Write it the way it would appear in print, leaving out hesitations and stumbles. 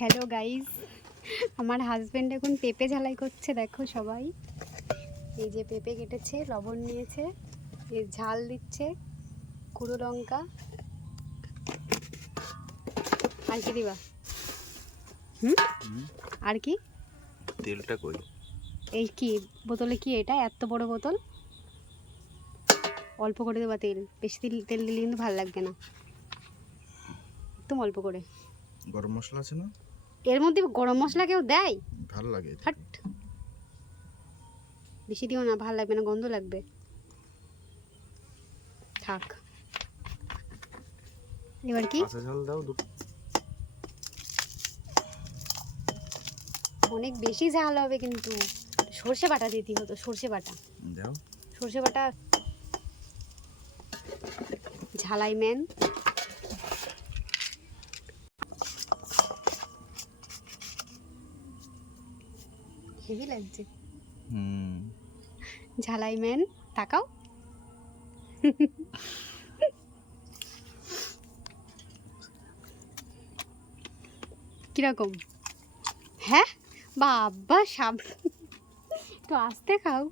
Hello guys, আমার husband এখন পেঁপে ঝালাই করছে। দেখো সবাই, এই যে পেঁপে কেটেছে, লবণ নিয়েছে, এই ঝাল দিচ্ছে, কুড়ো লঙ্কা। আর কি দিবা? আর কি? তেলটা কই? এই কি বোতলে? কি এটা এত বড় বোতল? অল্প করে দেবা তেল, বেশি তেল দিলে কিন্তু ভালো লাগবে না, একদম অল্প করে। গরম মশলা আছে না? এর মধ্যে গরম মশলা কেউ দেয়? ভালো লাগে। হাট, বেশি দিও না, ভালো লাগবে না, গন্ধ লাগবে। থাক। এবার কি? কাঁচা ঝাল দাও দুটো। অনেক বেশি ঝাল হবে কিন্তু। সর্ষে বাটা দিতে হতো, সর্ষে বাটা দাও। সর্ষে বাটা। ঝালাই ম্যান। হেভি লাগছে। ঝালাই ম্যান, তাকাও। কিরকম? হ্যাঁ বাবা, সাব একটু আস্তে খাও।